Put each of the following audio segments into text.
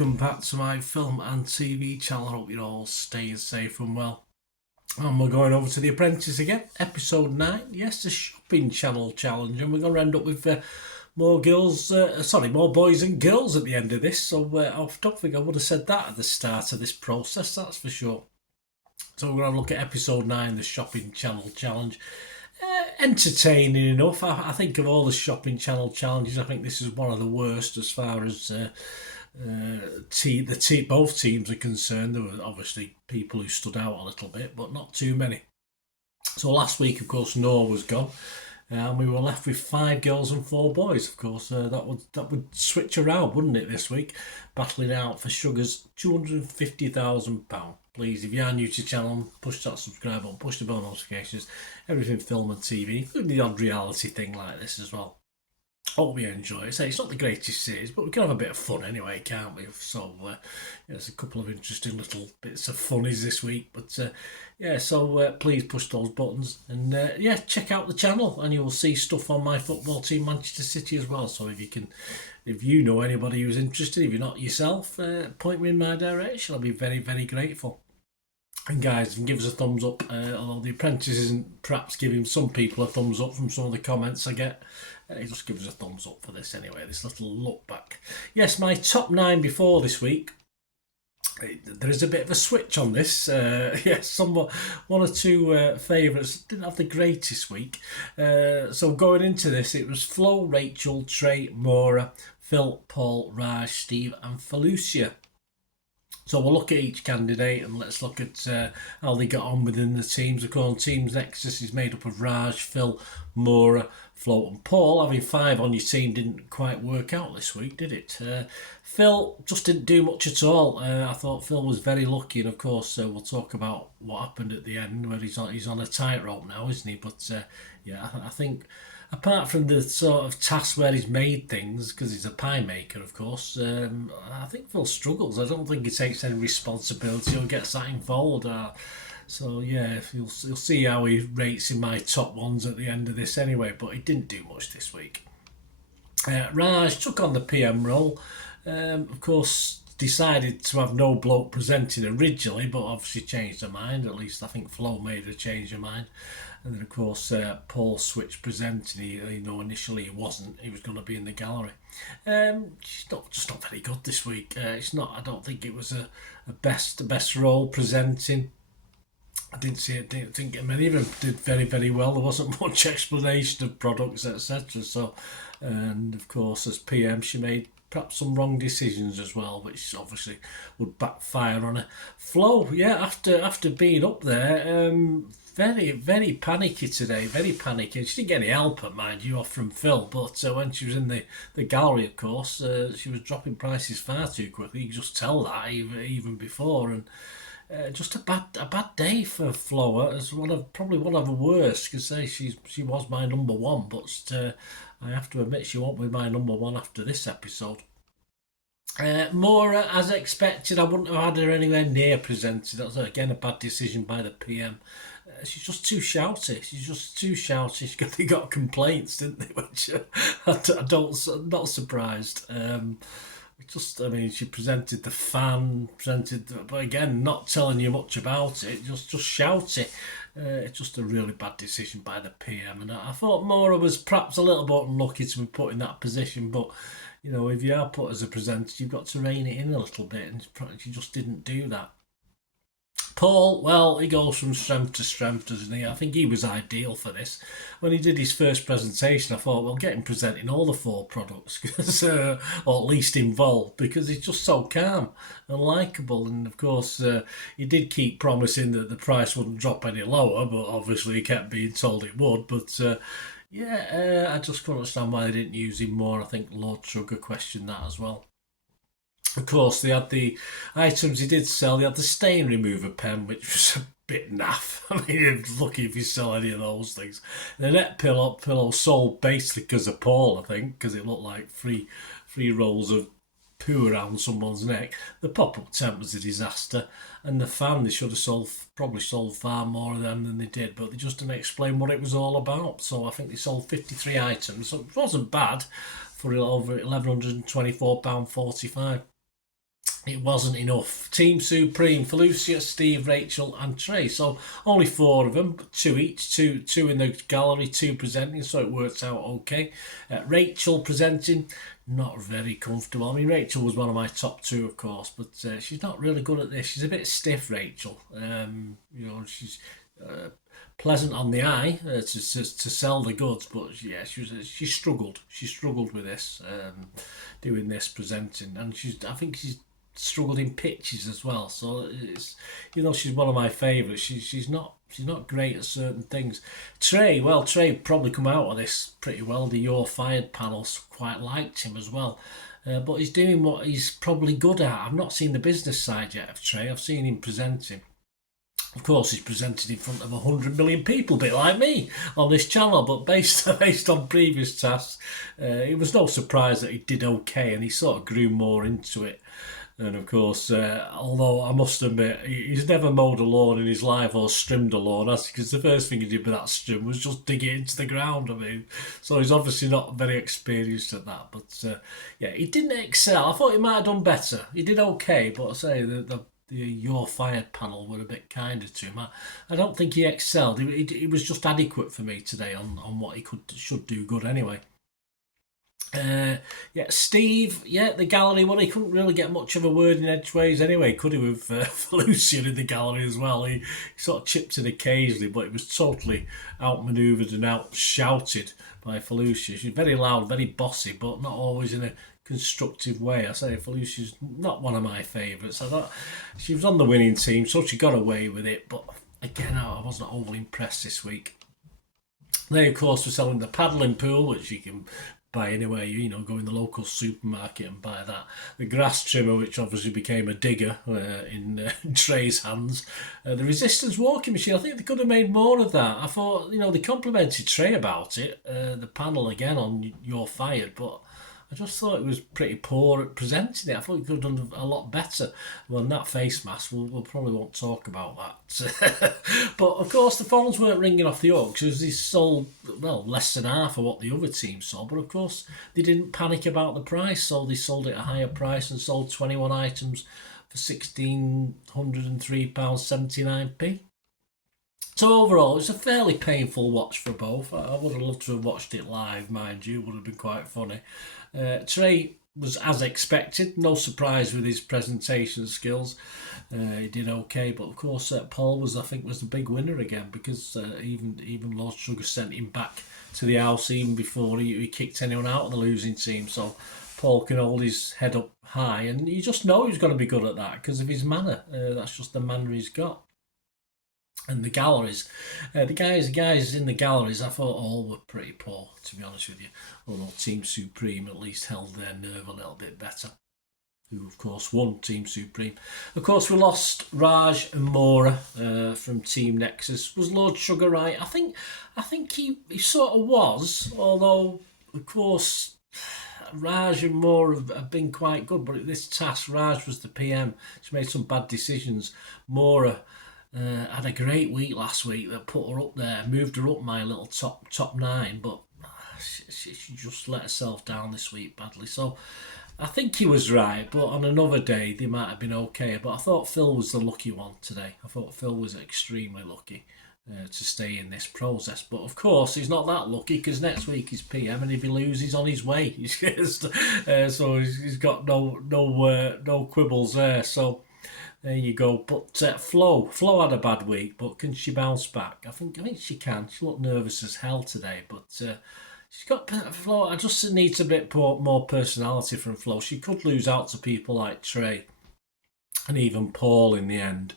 welcome back to my film and TV channel. I hope you're all staying safe and well. And we're going over to The Apprentice again, episode 9. Yes, the shopping channel challenge, and we're going to end up with more boys and girls at the end of this. So I don't think I would have said that at the start of this process, that's for sure. So we're going to have a look at episode 9, the shopping channel challenge. Entertaining enough. I think of all the shopping channel challenges, I think this is one of the worst as far as both teams are concerned. There were obviously people who stood out a little bit, but not too many. So last week, of course, Noah was gone, and we were left with 5 girls and 4 boys. Of course, that would switch around, wouldn't it? This week, battling out for Sugar's £250,000. Please, if you are new to the channel, push that subscribe button, push the bell notifications, everything film and TV, including the odd reality thing like this as well. Hope you enjoy it. So it's not the greatest series, but we can have a bit of fun anyway, can't we? So there's a couple of interesting little bits of funnies this week. But please push those buttons and check out the channel, and you will see stuff on my football team, Manchester City, as well. So if you know anybody who's interested, if you're not yourself, point me in my direction. I'll be very, very grateful. And guys, give us a thumbs up, although The Apprentice isn't perhaps giving some people a thumbs up from some of the comments I get. Just give us a thumbs up for this anyway, this little look back. Yes, my top 9 before this week. There is a bit of a switch on this. One or two favourites didn't have the greatest week. So going into this, it was Flo, Rachel, Trey, Maura, Phil, Paul, Raj, Steve and Felucia. So we'll look at each candidate and let's look at how they got on within the teams. Of course, Team's Nexus is made up of Raj, Phil, Maura, Flo and Paul. Having 5 on your team didn't quite work out this week, did it? Phil just didn't do much at all. I thought Phil was very lucky, and of course we'll talk about what happened at the end, where he's on a tightrope now, isn't he? But I think apart from the sort of task where he's made things, because he's a pie maker, of course, I think Phil struggles. I don't think he takes any responsibility or gets that involved. You'll see how he rates in my top ones at the end of this anyway, but he didn't do much this week. Raj took on the PM role. Of course, decided to have no bloke presenting originally, but obviously changed her mind. At least I think Flo made her change her mind. And then, of course, Paul switched presenting. Initially he wasn't. He was going to be in the gallery. She's not very good this week. It's not. I don't think it was a best role presenting. I didn't think many of them did very, very well. There wasn't much explanation of products, etc. So, and of course, as PM, she made perhaps some wrong decisions as well, which obviously would backfire on her. Flo, after being up there, very, very panicky today, very panicky. She didn't get any help, mind you, off from Phil, but when she was in the gallery, of course, she was dropping prices far too quickly. You could just tell that even before, and just a bad day for Flo. As probably one of the worst, because she was my number 1, but I have to admit she won't be my number 1 after this episode. Maura, as expected, I wouldn't have had her anywhere near presented. That was again a bad decision by the PM. She's just too shouty. They got complaints, didn't they? Which I'm not surprised. She presented the fan, but again, not telling you much about it, just shouty. It's just a really bad decision by the PM, and I thought Maura was perhaps a little bit unlucky to be put in that position, but if you are put as a presenter, you've got to rein it in a little bit, and she just didn't do that. Paul, well, he goes from strength to strength, doesn't he? I think he was ideal for this. When he did his first presentation, I thought, well, get him presenting all the 4 products, or at least involved, because he's just so calm and likeable. And of course, he did keep promising that the price wouldn't drop any lower, but obviously he kept being told it would. But I just couldn't understand why they didn't use him more. I think Lord Sugar questioned that as well. Of course, they had the items he did sell. They had the stain remover pen, which was a bit naff. I mean, you're lucky if you sell any of those things. The neck pillow sold basically because of Paul, I think, because it looked like three rolls of poo around someone's neck. The pop-up tent was a disaster, and the fan, they should have probably sold far more of them than they did, but they just didn't explain what it was all about. So I think they sold 53 items, so it wasn't bad for over £1,124.45. it wasn't enough. Team Supreme, Felicia, Steve, Rachel and Trey. So only 4 of them, 2 each, two in the gallery, 2 presenting, so it works out okay. Rachel presenting, not very comfortable. I mean, Rachel was one of my top 2, of course, but she's not really good at this. She's a bit stiff, Rachel. She's pleasant on the eye to sell the goods, but yeah, she struggled. She struggled with this, doing this presenting, and I think she's struggled in pitches as well. So it's, she's one of my favourites. She's not great at certain things. Trey probably come out of this pretty well. The You're Fired panels quite liked him as well. But he's doing what he's probably good at. I've not seen the business side yet of Trey. I've seen him presenting. Of course, he's presented in front of 100 million people, a bit like me, on this channel. But based on previous tasks, it was no surprise that he did okay, and he sort of grew more into it. And of course, although I must admit, he's never mowed a lawn in his life or trimmed a lawn, because the first thing he did with that strim was just dig it into the ground. I mean, so he's obviously not very experienced at that. But yeah, he didn't excel. I thought he might have done better. He did okay, but I say the You're Fired panel were a bit kinder to him. I don't think he excelled. He was just adequate for me today on what he should do good anyway. Steve, the gallery one, he couldn't really get much of a word in edgeways anyway, could he, with Felucian in the gallery as well. He sort of chipped in occasionally, but it was totally outmanoeuvred and out-shouted by Felucia. She's very loud, very bossy, but not always in a constructive way. I say Felicia's not one of my favourites. I thought she was on the winning team, so she got away with it, but again, I wasn't overly impressed this week. They, of course, were selling the paddling pool, which you can buy anywhere, go in the local supermarket and buy that. The grass trimmer, which obviously became a digger in Trey's hands. The resistance walking machine, I think they could have made more of that. I thought, they complimented Trey about it, the panel again on You're Fired, but I just thought it was pretty poor at presenting it. I thought it could have done a lot better. Well, that face mask, we'll probably won't talk about that. But, of course, the phones weren't ringing off the hook because they sold, less than half of what the other team sold. But, of course, they didn't panic about the price, so they sold it at a higher price and sold 21 items for £1,603.79p. So overall, it's a fairly painful watch for both. I would have loved to have watched it live, mind you. It would have been quite funny. Trey was as expected. No surprise with his presentation skills. He did okay, but of course Paul was the big winner again, because even Lord Sugar sent him back to the house even before he kicked anyone out of the losing team. So Paul can hold his head up high, and you just know he's going to be good at that because of his manner. That's just the manner he's got. And the galleries, the guys in the galleries, I thought all were pretty poor, to be honest with you. Although Team Supreme at least held their nerve a little bit better, who of course won Team Supreme. Of course, we lost Raj and Mora from Team Nexus. Was Lord Sugar right? I think he sort of was, although of course Raj and Mora have been quite good. But at this task, Raj was the PM. She made some bad decisions. Mora had a great week last week that put her up there, moved her up my little top 9, but she just let herself down this week badly. So I think he was right, but on another day they might have been okay. But I thought Phil was the lucky one today. I thought Phil was extremely lucky to stay in this process. But of course he's not that lucky, because next week he's PM, and if he loses, he's on his way. So he's got no quibbles there. So there you go. But Flo had a bad week, but can she bounce back? I think she can. She looked nervous as hell today, but she's got Flo. I just needs a bit more personality from Flo. She could lose out to people like Trey and even Paul in the end.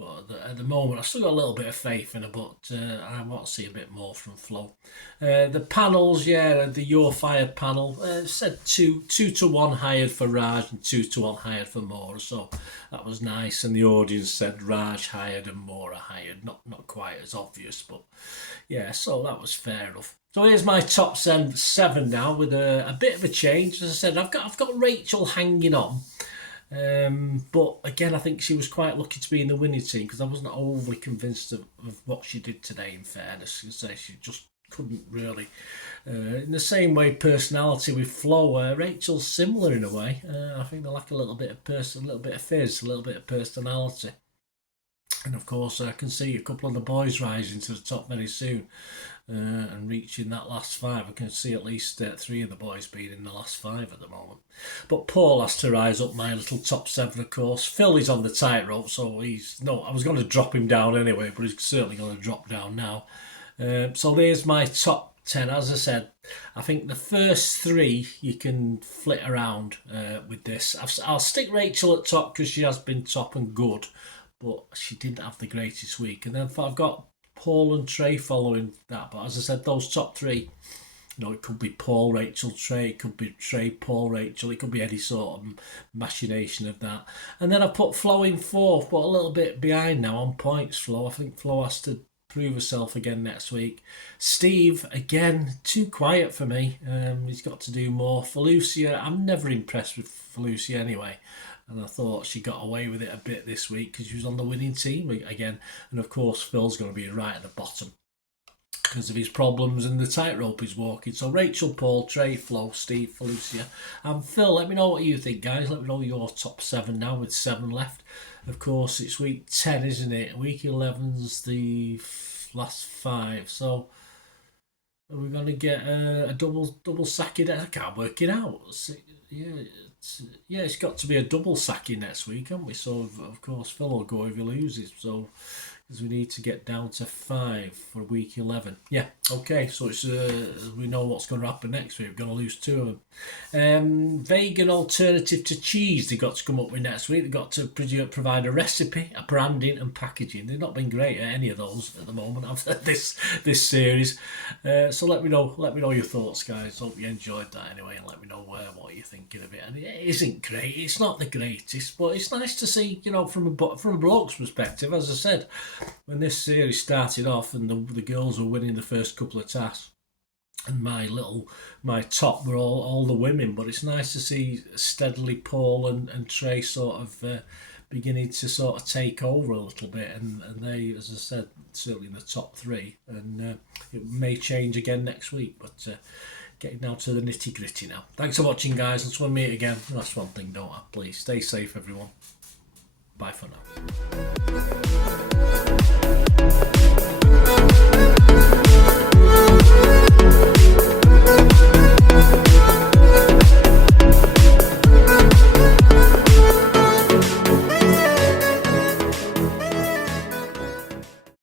But at the moment, I've still got a little bit of faith in her, but I want to see a bit more from Flo. The panels, the You're Fired panel said 2 to 1 hired for Raj and 2 to 1 hired for Mora, so that was nice. And the audience said Raj hired and Mora hired, not quite as obvious, but yeah, so that was fair enough. So here's my top 7 now, with a bit of a change. As I said, I've got Rachel hanging on. But again, I think she was quite lucky to be in the winning team, because I wasn't overly convinced of what she did today, in fairness. She just couldn't really. In the same way, personality with Flo, Rachel's similar in a way. I think they lack a little bit of fizz, a little bit of personality. And of course, I can see a couple of the boys rising to the top very soon and reaching that last five. I can see at least 3 of the boys being in the last 5 at the moment. But Paul has to rise up my little top 7, of course. Phil is on the tightrope, so I was going to drop him down anyway, but he's certainly going to drop down now. So there's my top 10. As I said, I think the first 3 you can flit around with this. I'll stick Rachel at top because she has been top and good, but she didn't have the greatest week. And then I've got Paul and Trey following that. But as I said, those top 3, it could be Paul, Rachel, Trey. It could be Trey, Paul, Rachel. It could be any sort of machination of that. And then I put Flo in 4th, but a little bit behind now on points, Flo. I think Flo has to prove herself again next week. Steve, again, too quiet for me. He's got to do more. Felucia, I'm never impressed with Felucia anyway. And I thought she got away with it a bit this week because she was on the winning team again. And of course, Phil's going to be right at the bottom because of his problems and the tightrope he's walking. So Rachel, Paul, Trey, Flo, Steve, Felucia, and Phil. Let me know what you think, guys. Let me know your top 7 now with 7 left. Of course, it's week 10, isn't it? Week 11's the last 5. So are we going to get a double sacking? I can't work it out. It's got to be a double sacking next week, haven't we? So of course Phil will go if he loses. So because we need to get down to 5 for week 11. Yeah, okay. So it's we know what's going to happen next week. We're going to lose 2 of them. Vegan alternative to cheese. They've got to come up with next week. They've got to provide a recipe, a branding, and packaging. They've not been great at any of those at the moment of this series. So let me know your thoughts, guys. Hope you enjoyed that anyway, and let me know what you're thinking of it. And it isn't great. It's not the greatest, but it's nice to see, from a bloke's perspective. As I said, when this series started off and the girls were winning the first couple of tasks, and my top were all the women, but it's nice to see steadily Paul and Trey sort of beginning to sort of take over a little bit, and they, as I said, certainly in the top 3, and it may change again next week, but getting down to the nitty gritty now. Thanks for watching, guys. Until we meet again, that's one thing, don't I? Please stay safe, everyone. Bye for now.